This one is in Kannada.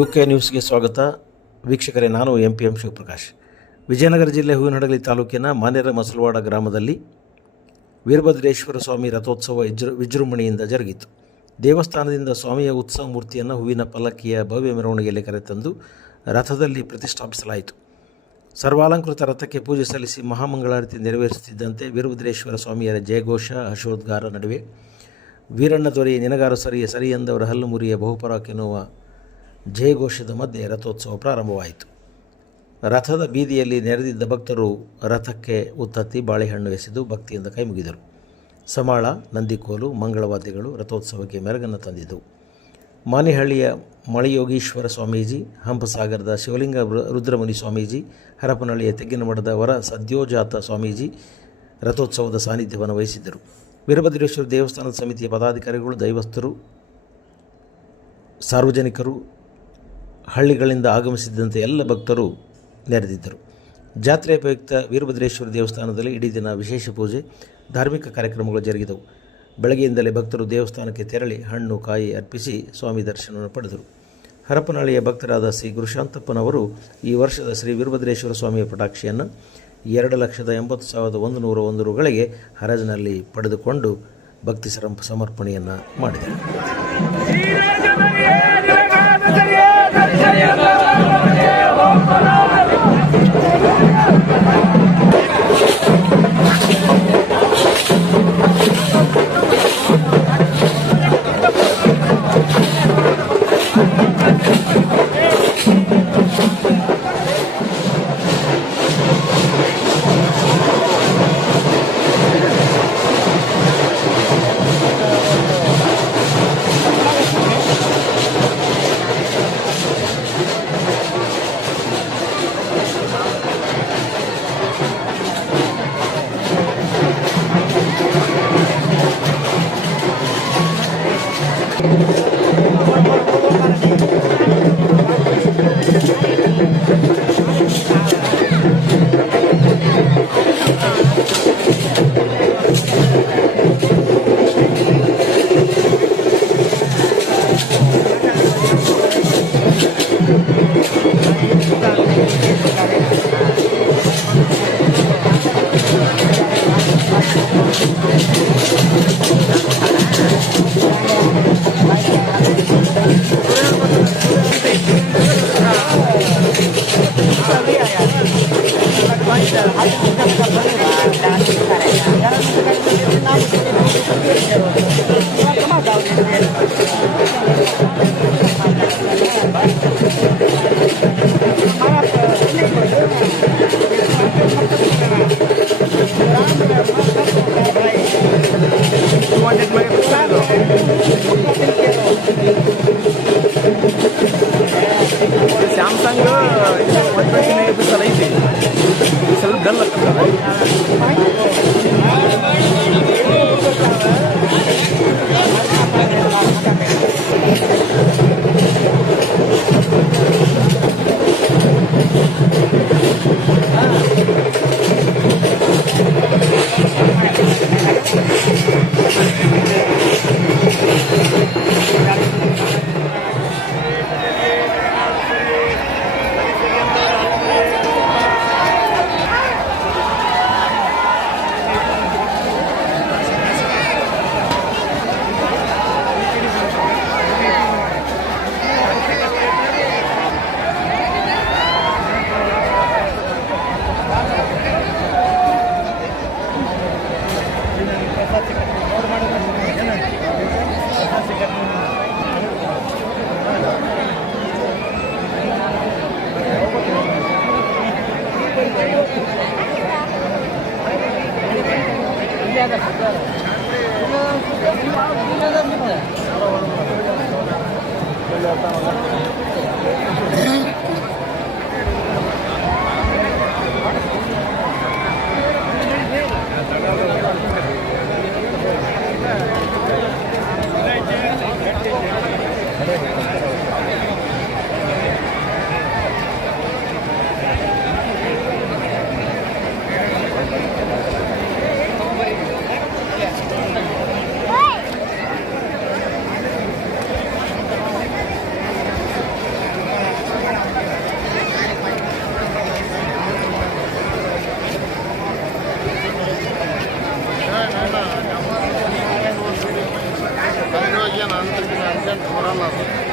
UK ನ್ಯೂಸ್ಗೆ ಸ್ವಾಗತ. ವೀಕ್ಷಕರೇ, ನಾನು MPM ಶಿವಪ್ರಕಾಶ್. ವಿಜಯನಗರ ಜಿಲ್ಲೆ ಹೂವಿನಹಡಗಲಿ ತಾಲೂಕಿನ ಮಾನೇರ ಮಸಲವಾಡ ಗ್ರಾಮದಲ್ಲಿ ವೀರಭದ್ರೇಶ್ವರ ಸ್ವಾಮಿ ರಥೋತ್ಸವ ವಿಜೃಂಭಣೆಯಿಂದ ಜರುಗಿತು. ದೇವಸ್ಥಾನದಿಂದ ಸ್ವಾಮಿಯ ಉತ್ಸವ ಮೂರ್ತಿಯನ್ನು ಹೂವಿನ ಪಲ್ಲಕ್ಕಿಯ ಭವ್ಯ ಮೆರವಣಿಗೆಯಲ್ಲಿ ಕರೆತಂದು ರಥದಲ್ಲಿ ಪ್ರತಿಷ್ಠಾಪಿಸಲಾಯಿತು. ಸರ್ವಾಲಂಕೃತ ರಥಕ್ಕೆ ಪೂಜೆ ಸಲ್ಲಿಸಿ ಮಹಾಮಂಗಳಾರತಿ ನೆರವೇರಿಸುತ್ತಿದ್ದಂತೆ ವೀರಭದ್ರೇಶ್ವರ ಸ್ವಾಮಿಯರ ಜಯಘೋಷ, ಹರ್ಷೋದ್ಗಾರ ನಡುವೆ ವೀರಣ್ಣ ದೊರೆಯ ನಿನಗಾರು ಸರಿಯ ಸರಿಯಂದವರ ಹಲ್ಲು ಮುರಿಯ ಬಹುಪರಾಕ್ ಎನ್ನುವ ಜಯಘೋಷದ ಮಧ್ಯೆ ರಥೋತ್ಸವ ಪ್ರಾರಂಭವಾಯಿತು. ರಥದ ಬೀದಿಯಲ್ಲಿ ನೆರೆದಿದ್ದ ಭಕ್ತರು ರಥಕ್ಕೆ ಉತ್ತತ್ತಿ ಬಾಳೆಹಣ್ಣು ಎಸೆದು ಭಕ್ತಿಯಿಂದ ಕೈಮುಗಿದರು. ಸಮಾಳ, ನಂದಿಕೋಲು, ಮಂಗಳವಾದ್ಯಗಳು ರಥೋತ್ಸವಕ್ಕೆ ಮೆರಗನ್ನು ತಂದಿದ್ದವು. ಮಾನಿಹಳ್ಳಿಯ ಮಳಿಯೋಗೀಶ್ವರ ಸ್ವಾಮೀಜಿ, ಹಂಪಸಾಗರದ ಶಿವಲಿಂಗ ರುದ್ರಮುನಿ ಸ್ವಾಮೀಜಿ, ಹರಪನಹಳ್ಳಿಯ ತೆಗ್ಗಿನಮಠದ ವರ ಸದ್ಯೋಜಾತ ಸ್ವಾಮೀಜಿ ರಥೋತ್ಸವದ ಸಾನ್ನಿಧ್ಯವನ್ನು ವಹಿಸಿದ್ದರು. ವೀರಭದ್ರೇಶ್ವರ ದೇವಸ್ಥಾನದ ಸಮಿತಿಯ ಪದಾಧಿಕಾರಿಗಳು, ದೈವಸ್ಥರು, ಸಾರ್ವಜನಿಕರು, ಹಳ್ಳಿಗಳಿಂದ ಆಗಮಿಸಿದ್ದಂತೆ ಎಲ್ಲ ಭಕ್ತರು ನೆರೆದಿದ್ದರು. ಜಾತ್ರೆಯ ಪ್ರಯುಕ್ತ ವೀರಭದ್ರೇಶ್ವರ ದೇವಸ್ಥಾನದಲ್ಲಿ ಇಡೀ ದಿನ ವಿಶೇಷ ಪೂಜೆ, ಧಾರ್ಮಿಕ ಕಾರ್ಯಕ್ರಮಗಳು ಜರುಗಿದವು. ಬೆಳಗ್ಗೆಯಿಂದಲೇ ಭಕ್ತರು ದೇವಸ್ಥಾನಕ್ಕೆ ತೆರಳಿ ಹಣ್ಣು ಕಾಯಿ ಅರ್ಪಿಸಿ ಸ್ವಾಮಿ ದರ್ಶನವನ್ನು ಪಡೆದರು. ಹರಪನಹಳ್ಳಿಯ ಭಕ್ತರಾದ ಶ್ರೀ ಗುರುಶಾಂತಪ್ಪನವರು ಈ ವರ್ಷದ ಶ್ರೀ ವೀರಭದ್ರೇಶ್ವರ ಸ್ವಾಮಿಯ ಪಟಾಕ್ಷಿಯನ್ನು 2,80,101 ರೂಗಳಿಗೆ ಹರಾಜಿನಲ್ಲಿ ಪಡೆದುಕೊಂಡು ಭಕ್ತಿ ಸಮರ್ಪಣೆಯನ್ನು ಮಾಡಿದರು. ಸ್ಯಾಮ್ಸಂಗ್ ಐತಿ, ಸ್ವಲ್ಪ ಡಲ್ ಆಗ್ತದೆ. ಆಕ್ಸಿಡೆಂಟ್ ಬರಲ್ಲ ಅದು